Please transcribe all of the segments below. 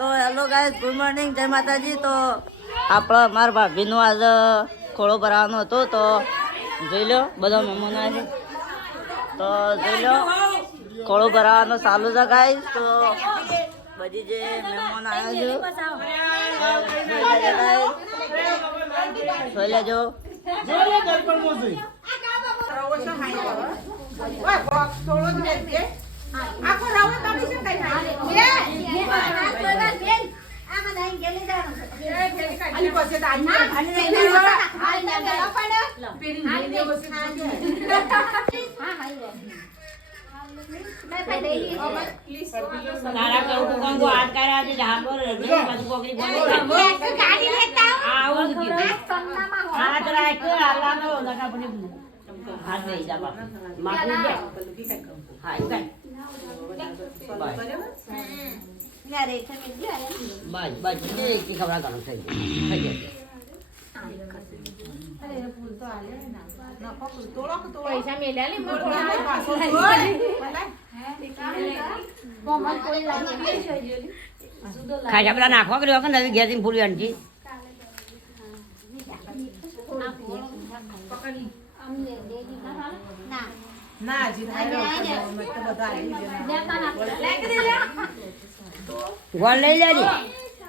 તો hello guys, good morning, જય માતાજી. તો આપણે મારા ભાભીનું આજે ખોળો ભરાવાનો હતો, તો જોઈ લો બધા મહેમાનો છે. તો જોઈ લો ખોળો ભરાવાનો ચાલુ છે ગાઈસ. તો બધી જે મહેમાનો આવ્યા છે જોઈ લેજો. તારા કહું કોણ કો આટ કરે આજે ઢાબો રે બધું કોકરી બોલી ગાડી લેતા આવું જ હાથ રાખ આલાનો લગા બની હાથ દે જા બાપ માગી દે હા કઈ યાર એ થમે જ બાજ બાજ જે કી ખબર કાઢો થઈ જાય અરે ફૂલ તો આલે ના ના ફૂલ તોડો કે તોડો પૈસા મેલ્યા લે મો પાછો ખાજા પેલા નાખવા કર્યો કે નવી ગેસ ફૂલી અંજી ના જી ગોળ લઈ લેજે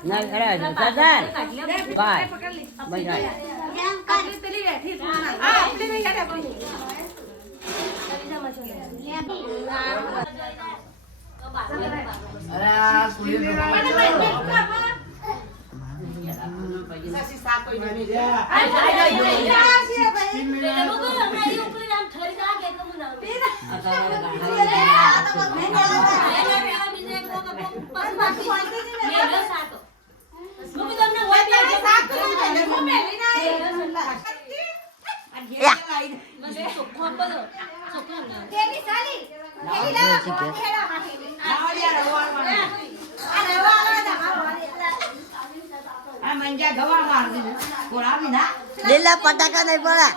ના અરે સરદાર બાય બાય પેલી બેઠી આ આપણી નહીં કાઢે અરે સુઈ સાસી સાત કોઈ નહીં રે લીલા પટાકા નહીં પડે.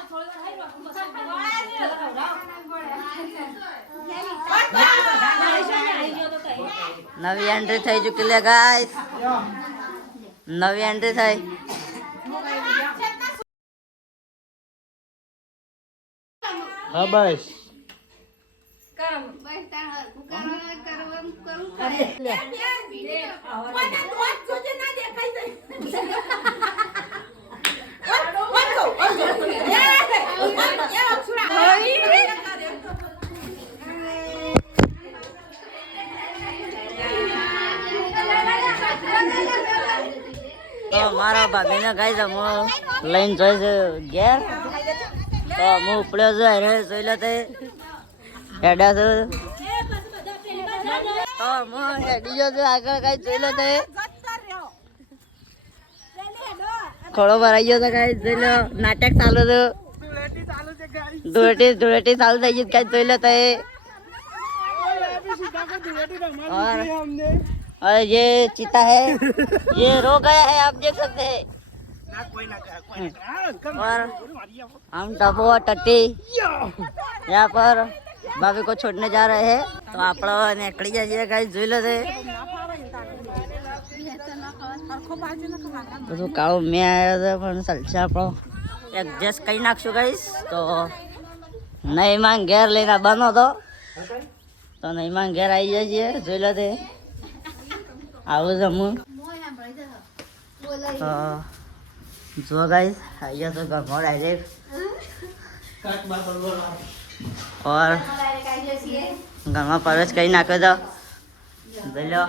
નવી એન્ટ્રી થઈ ચૂકી લે ગાઈસ, નવી એન્ટ્રી થઈ. હા બસ તો મારા ભાભીને ગાઈસ હું લઈને જોઈ છે ઘેર. તો હું ઉપડ્યો છું અરે જોઈ લે તે હેડા છે. તો હું હેડી ગયો છું આગળ ગાઈસ જોઈ લે તે ખોળો ભરાઈ ગયો છે ગાઈસ જોઈ લો. નાટક ચાલુ છે, ધૂળેટી ચાલુ થઈ ગઈ ગાઈસ જોઈ લે તે. और ये चीता है, ये रो गया है, आप देख सकते हैं. और हम टबो टट्टी यहाँ पर भाभी को छोड़ने जा रहे हैं. तो आप निकली जाइए गाइस જોઈ લો છે બધું કાળું મેં આવ્યો છે પણ ચાલશે આપણો એડજસ્ટ કરી નાખશું ગાઈસ. તો નહીં માં ઘેર લઈને બનો તો નહીં માં ઘેર આવી જાય છે જોઈ લો તે આવું જમું. તો જો ગાઈસ આવી જાઓ તો ઘરમાં ડાયરેક્ટ और ઘરમાં પ્રવેશ કરી નાખ્યો તો જોઈ લો.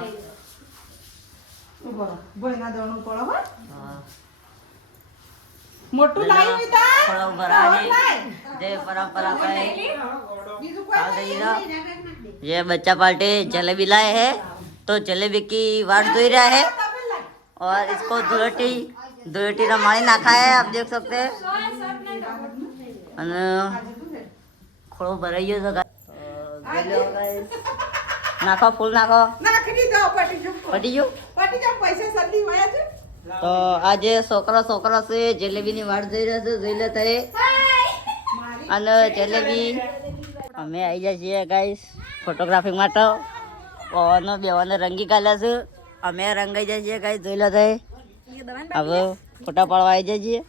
મોટું લાવી ફળો ભરાની જે परंपरा का है. ये बच्चा पार्टी जलेबी लाए हैं, तो जलेबी की वाट धोई रहा है और इसको धुलेटी रमाड़ी नाखा है, आप देख सकते हैं. ખોળો ભરાઈ ગયો છે. નાખો ફૂલ નાખો પટી ગયો. તો આજે છોકરા છે જલેબીની વાટ જોઈ રહ્યા છે જોઈ લે થાય. અને જલેબી અમે આવી જાય છીએ ગાઈસ ફોટોગ્રાફી માટે. પવનો બેવાને રંગી કાઢ્યા છે અમે રંગાઈ જાય છીએ કઈ જોઈ લો તો હવે ફોટા પાડવા આવી જાય છીએ